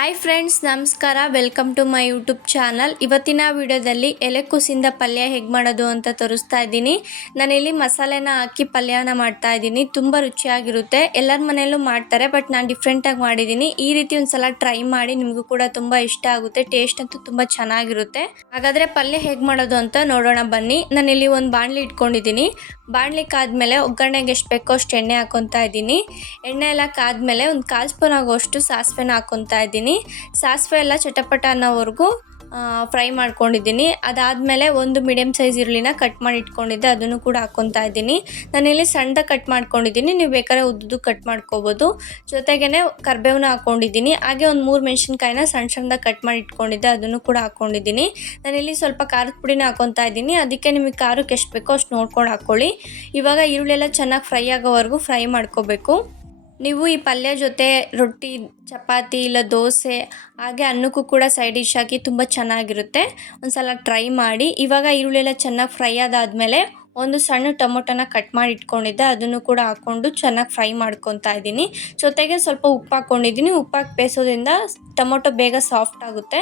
Hi friends, ನಮಸ್ಕಾರ. Welcome to my YouTube channel. ಇವತ್ತಿನ ವಿಡಿಯೋದಲ್ಲಿ ಎಲೆಕೋಸಿಂದ ಪಲ್ಯ ಹೇಗೆ ಮಾಡೋದು ಅಂತ ತೋರಿಸ್ತಾ ಇದ್ದೀನಿ. ನಾನಿಲ್ಲಿ ಮಸಾಲೆನ ಹಾಕಿ ಪಲ್ಯನ ಮಾಡ್ತಾ ಇದ್ದೀನಿ. ತುಂಬ ರುಚಿಯಾಗಿರುತ್ತೆ. ಎಲ್ಲರ ಮನೆಯಲ್ಲೂ ಮಾಡ್ತಾರೆ, ಬಟ್ ನಾನು ಡಿಫ್ರೆಂಟಾಗಿ ಮಾಡಿದ್ದೀನಿ. ಈ ರೀತಿ ಒಂದ್ಸಲ ಟ್ರೈ ಮಾಡಿ, ನಿಮಗೂ ಕೂಡ ತುಂಬ ಇಷ್ಟ ಆಗುತ್ತೆ. ಟೇಸ್ಟ್ ಅಂತೂ ತುಂಬ ಚೆನ್ನಾಗಿರುತ್ತೆ. ಹಾಗಾದರೆ ಪಲ್ಯ ಹೇಗೆ ಮಾಡೋದು ಅಂತ ನೋಡೋಣ ಬನ್ನಿ. ನಾನಿಲ್ಲಿ ಒಂದು ಬಾಣಲಿ ಇಟ್ಕೊಂಡಿದ್ದೀನಿ. ಬಾಣಲಿ ಕಾದ್ಮೇಲೆ ಒಗ್ಗರಣೆಗೆ ಎಷ್ಟು ಬೇಕೋ ಅಷ್ಟು ಎಣ್ಣೆ ಹಾಕೊತಾ ಇದ್ದೀನಿ. ಎಣ್ಣೆ ಎಲ್ಲ ಕಾದ್ಮೇಲೆ ಒಂದು 1/4 ಸ್ಪೂನ್ ಆಗೋಷ್ಟು ಸಾಸಿವೆನ ಹಾಕೊತಾ ಇದ್ದೀನಿ. ಸಾಸಿವೆ ಎಲ್ಲ ಚಟಪಟ ಅನ್ನೋವರೆಗೂ ಫ್ರೈ ಮಾಡ್ಕೊಂಡಿದ್ದೀನಿ. ಅದಾದಮೇಲೆ ಒಂದು ಮೀಡಿಯಮ್ ಸೈಜ್ ಈರುಳ್ಳಿನ ಕಟ್ ಮಾಡಿ ಇಟ್ಕೊಂಡಿದ್ದೆ, ಅದನ್ನು ಕೂಡ ಹಾಕ್ಕೊತಾ ಇದ್ದೀನಿ. ನಾನಿಲ್ಲಿ ಸಣ್ಣದಾಗಿ ಕಟ್ ಮಾಡ್ಕೊಂಡಿದ್ದೀನಿ, ನೀವು ಬೇಕಾದ್ರೆ ಉದ್ದುದು ಕಟ್ ಮಾಡ್ಕೋಬೋದು. ಜೊತೆಗೇ ಕರಿಬೇವನ್ನ ಹಾಕ್ಕೊಂಡಿದ್ದೀನಿ. ಹಾಗೆ ಒಂದು 3 ಮೆಣಸಿನ್ಕಾಯಿನ ಸಣ್ಣದಾಗಿ ಕಟ್ ಮಾಡಿ ಇಟ್ಕೊಂಡಿದ್ದೆ, ಅದನ್ನು ಕೂಡ ಹಾಕ್ಕೊಂಡಿದ್ದೀನಿ. ನಾನಿಲ್ಲಿ ಸ್ವಲ್ಪ ಖಾರದ ಪುಡಿನ ಹಾಕ್ಕೊತಾ ಇದ್ದೀನಿ. ಅದಕ್ಕೆ ನಿಮಗೆ ಖಾರಕ್ಕೆ ಎಷ್ಟು ಬೇಕೋ ಅಷ್ಟು ನೋಡ್ಕೊಂಡು ಹಾಕ್ಕೊಳ್ಳಿ. ಇವಾಗ ಈರುಳ್ಳಿ ಎಲ್ಲ ಚೆನ್ನಾಗಿ ಫ್ರೈ ಆಗೋವರೆಗೂ ಫ್ರೈ ಮಾಡ್ಕೋಬೇಕು. ನೀವು ಈ ಪಲ್ಯ ಜೊತೆ ರೊಟ್ಟಿ, ಚಪಾತಿ ಇಲ್ಲ ದೋಸೆ, ಹಾಗೆ ಅನ್ನಕ್ಕೂ ಕೂಡ ಸೈಡ್ ಡಿಶ್ ಆಗಿ ತುಂಬ ಚೆನ್ನಾಗಿರುತ್ತೆ. ಒಂದು ಸಲ ಟ್ರೈ ಮಾಡಿ. ಇವಾಗ ಈರುಳ್ಳಿ ಎಲ್ಲ ಚೆನ್ನಾಗಿ ಫ್ರೈ ಆದಾದಮೇಲೆ ಒಂದು ಸಣ್ಣ ಟೊಮೊಟೊನ ಕಟ್ ಮಾಡಿ ಇಟ್ಕೊಂಡಿದ್ದೆ, ಅದನ್ನು ಕೂಡ ಹಾಕ್ಕೊಂಡು ಚೆನ್ನಾಗಿ ಫ್ರೈ ಮಾಡ್ಕೊತಾ ಇದ್ದೀನಿ. ಜೊತೆಗೆ ಸ್ವಲ್ಪ ಉಪ್ಪು ಹಾಕ್ಕೊಂಡಿದ್ದೀನಿ. ಉಪ್ಪು ಹಾಕಿ ಬೇಯಿಸೋದ್ರಿಂದ ಟೊಮೊಟೊ ಬೇಗ ಸಾಫ್ಟ್ ಆಗುತ್ತೆ.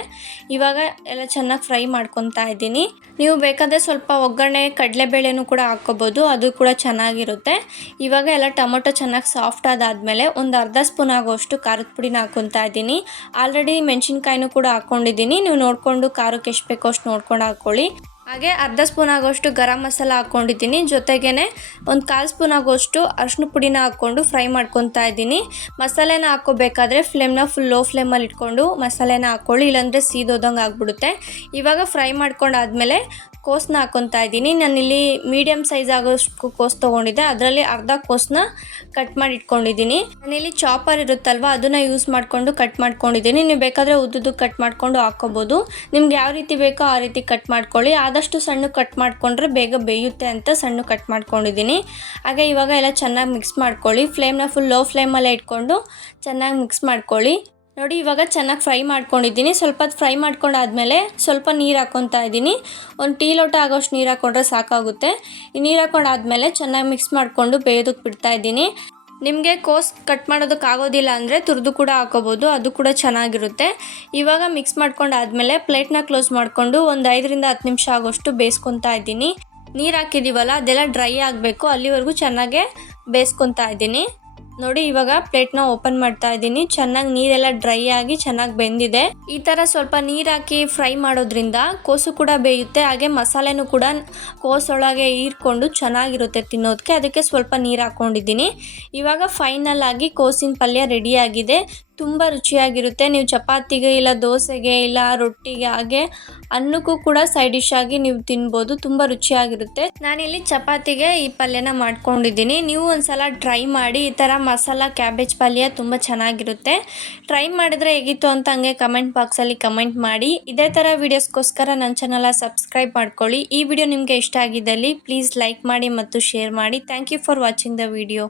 ಇವಾಗ ಎಲ್ಲ ಚೆನ್ನಾಗಿ ಫ್ರೈ ಮಾಡ್ಕೊತಾ ಇದ್ದೀನಿ. ನೀವು ಬೇಕಾದರೆ ಸ್ವಲ್ಪ ಒಗ್ಗರಣೆ ಕಡಲೆಬೇಳೆನೂ ಕೂಡ ಹಾಕ್ಕೋಬೋದು, ಅದು ಕೂಡ ಚೆನ್ನಾಗಿರುತ್ತೆ. ಇವಾಗ ಎಲ್ಲ ಟೊಮೊಟೊ ಚೆನ್ನಾಗಿ ಸಾಫ್ಟ್ ಆದಾದಮೇಲೆ ಒಂದು 1/2 ಸ್ಪೂನ್ ಆಗೋಷ್ಟು ಖಾರದ ಪುಡಿನ ಹಾಕ್ಕೊತಾ ಇದ್ದೀನಿ. ಆಲ್ರೆಡಿ ಮೆಣಸಿನ್ಕಾಯಿನೂ ಕೂಡ ಹಾಕ್ಕೊಂಡಿದ್ದೀನಿ. ನೀವು ನೋಡಿಕೊಂಡು ಖಾರಕ್ಕೆ ಎಷ್ಟು ಬೇಕೋ ಅಷ್ಟು ನೋಡ್ಕೊಂಡು ಹಾಕ್ಕೊಳ್ಳಿ. ಹಾಗೆ 1/2 ಸ್ಪೂನ್ ಆಗೋಷ್ಟು ಗರಂ ಮಸಾಲ ಹಾಕ್ಕೊಂಡಿದ್ದೀನಿ. ಜೊತೆಗೇ ಒಂದು 1/4 ಸ್ಪೂನ್ ಆಗೋಷ್ಟು ಅರಿಶಿನ ಪುಡಿನ ಹಾಕ್ಕೊಂಡು ಫ್ರೈ ಮಾಡ್ಕೊತಾ ಇದ್ದೀನಿ. ಮಸಾಲೆನ ಹಾಕ್ಕೋಬೇಕಾದ್ರೆ ಫ್ಲೇಮ್ನ ಫುಲ್ ಲೋ ಫ್ಲೇಮಲ್ಲಿ ಇಟ್ಕೊಂಡು ಮಸಾಲೆನ ಹಾಕ್ಕೊಳ್ಳಿ, ಇಲ್ಲಾಂದರೆ ಸೀದೋದಂಗೆ ಆಗಿಬಿಡುತ್ತೆ. ಇವಾಗ ಫ್ರೈ ಮಾಡ್ಕೊಂಡಾದ್ಮೇಲೆ ಕೋಸನ್ನ ಹಾಕ್ಕೊತಾ ಇದ್ದೀನಿ. ನಾನಿಲ್ಲಿ ಮೀಡಿಯಮ್ ಸೈಜ್ ಆಗೋಷ್ಟು ಕೋಸು ತೊಗೊಂಡಿದ್ದೆ, ಅದರಲ್ಲಿ ಅರ್ಧ ಕೋಸನ್ನ ಕಟ್ ಮಾಡಿ ಇಟ್ಕೊಂಡಿದ್ದೀನಿ. ನಾನಿಲ್ಲಿ ಚಾಪರ್ ಇರುತ್ತಲ್ವ, ಅದನ್ನು ಯೂಸ್ ಮಾಡಿಕೊಂಡು ಕಟ್ ಮಾಡ್ಕೊಂಡಿದ್ದೀನಿ. ನೀವು ಬೇಕಾದರೆ ಉದ್ದುದು ಕಟ್ ಮಾಡಿಕೊಂಡು ಹಾಕ್ಕೋಬೋದು. ನಿಮ್ಗೆ ಯಾವ ರೀತಿ ಬೇಕೋ ಆ ರೀತಿ ಕಟ್ ಮಾಡ್ಕೊಳ್ಳಿ. ಆದಷ್ಟು ಸಣ್ಣ ಕಟ್ ಮಾಡಿಕೊಂಡ್ರೆ ಬೇಗ ಬೇಯುತ್ತೆ ಅಂತ ಸಣ್ಣ ಕಟ್ ಮಾಡ್ಕೊಂಡಿದ್ದೀನಿ. ಹಾಗೆ ಇವಾಗ ಎಲ್ಲ ಚೆನ್ನಾಗಿ ಮಿಕ್ಸ್ ಮಾಡ್ಕೊಳ್ಳಿ. ಫ್ಲೇಮ್ನ ಫುಲ್ ಲೋ ಫ್ಲೇಮಲ್ಲೇ ಇಟ್ಕೊಂಡು ಚೆನ್ನಾಗಿ ಮಿಕ್ಸ್ ಮಾಡ್ಕೊಳ್ಳಿ. ನೋಡಿ, ಇವಾಗ ಚೆನ್ನಾಗಿ ಫ್ರೈ ಮಾಡ್ಕೊಂಡಿದ್ದೀನಿ. ಸ್ವಲ್ಪ ಹೊತ್ತು ಫ್ರೈ ಮಾಡ್ಕೊಂಡಾದ್ಮೇಲೆ ಸ್ವಲ್ಪ ನೀರು ಹಾಕ್ಕೊತಾ ಇದ್ದೀನಿ. ಒಂದು ಟೀ ಲೋಟ ಆಗೋಷ್ಟು ನೀರು ಹಾಕ್ಕೊಂಡ್ರೆ ಸಾಕಾಗುತ್ತೆ. ಈ ನೀರು ಹಾಕ್ಕೊಂಡಾದ್ಮೇಲೆ ಚೆನ್ನಾಗಿ ಮಿಕ್ಸ್ ಮಾಡಿಕೊಂಡು ಬೇಯೋದಕ್ಕೆ ಬಿಡ್ತಾ ಇದ್ದೀನಿ. ನಿಮಗೆ ಕೋಸ್ ಕಟ್ ಮಾಡೋದಕ್ಕಾಗೋದಿಲ್ಲ ಅಂದರೆ ತುರಿದು ಕೂಡ ಹಾಕೋಬೋದು, ಅದು ಕೂಡ ಚೆನ್ನಾಗಿರುತ್ತೆ. ಇವಾಗ ಮಿಕ್ಸ್ ಮಾಡ್ಕೊಂಡಾದ್ಮೇಲೆ ಪ್ಲೇಟ್ನ ಕ್ಲೋಸ್ ಮಾಡಿಕೊಂಡು ಒಂದು 5ರಿಂದ 10 ನಿಮಿಷ ಆಗೋಷ್ಟು ಬೇಯಿಸ್ಕೊತಾ ಇದ್ದೀನಿ. ನೀರು ಹಾಕಿದ್ದೀವಲ್ಲ, ಅದೆಲ್ಲ ಡ್ರೈ ಆಗಬೇಕು, ಅಲ್ಲಿವರೆಗೂ ಚೆನ್ನಾಗೇ ಬೇಯಿಸ್ಕೊತಾ ಇದ್ದೀನಿ. ನೋಡಿ, ಇವಾಗ ಪ್ಲೇಟ್ನ ಓಪನ್ ಮಾಡ್ತಾ ಇದ್ದೀನಿ. ಚೆನ್ನಾಗಿ ನೀರೆಲ್ಲ ಡ್ರೈ ಆಗಿ ಚೆನ್ನಾಗಿ ಬೆಂದಿದೆ. ಈ ಥರ ಸ್ವಲ್ಪ ನೀರು ಹಾಕಿ ಫ್ರೈ ಮಾಡೋದ್ರಿಂದ ಕೋಸು ಕೂಡ ಬೇಯುತ್ತೆ, ಹಾಗೆ ಮಸಾಲೆನೂ ಕೂಡ ಕೋಸೊಳಗೆ ಹೀರ್ಕೊಂಡು ಚೆನ್ನಾಗಿರುತ್ತೆ ತಿನ್ನೋದಕ್ಕೆ. ಅದಕ್ಕೆ ಸ್ವಲ್ಪ ನೀರು ಹಾಕ್ಕೊಂಡಿದ್ದೀನಿ. ಇವಾಗ ಫೈನಲ್ ಆಗಿ ಕೋಸಿನ ಪಲ್ಯ ರೆಡಿಯಾಗಿದೆ. ತುಂಬ ರುಚಿಯಾಗಿರುತ್ತೆ. ನೀವು ಚಪಾತಿಗೆ ಇಲ್ಲ ದೋಸೆಗೆ ಇಲ್ಲ ರೊಟ್ಟಿಗೆ, ಹಾಗೆ ಅನ್ನಕ್ಕೂ ಕೂಡ ಸೈಡ್ ಡಿಶ್ ಆಗಿ ನೀವು ತಿನ್ಬೋದು. ತುಂಬ ರುಚಿಯಾಗಿರುತ್ತೆ. ನಾನಿಲ್ಲಿ ಚಪಾತಿಗೆ ಈ ಪಲ್ಯನ ಮಾಡ್ಕೊಂಡಿದ್ದೀನಿ. ನೀವು ಒಂದ್ಸಲ ಟ್ರೈ ಮಾಡಿ. ಈ ಥರ ಮಸಾಲ ಕ್ಯಾಬೇಜ್ ಪಲ್ಯ ತುಂಬ ಚೆನ್ನಾಗಿರುತ್ತೆ. ಟ್ರೈ ಮಾಡಿದ್ರೆ ಹೇಗಿತ್ತು ಅಂತ ಹಂಗೆ ಕಮೆಂಟ್ ಬಾಕ್ಸಲ್ಲಿ ಕಮೆಂಟ್ ಮಾಡಿ. ಇದೇ ಥರ ವೀಡಿಯೋಸ್ಗೋಸ್ಕರ ನನ್ನ ಚಾನಲ್ನ ಸಬ್ಸ್ಕ್ರೈಬ್ ಮಾಡ್ಕೊಳ್ಳಿ. ಈ ವಿಡಿಯೋ ನಿಮಗೆ ಇಷ್ಟ ಆಗಿದ್ದಲ್ಲಿ ಪ್ಲೀಸ್ ಲೈಕ್ ಮಾಡಿ ಮತ್ತು ಶೇರ್ ಮಾಡಿ. Thank you for watching the video.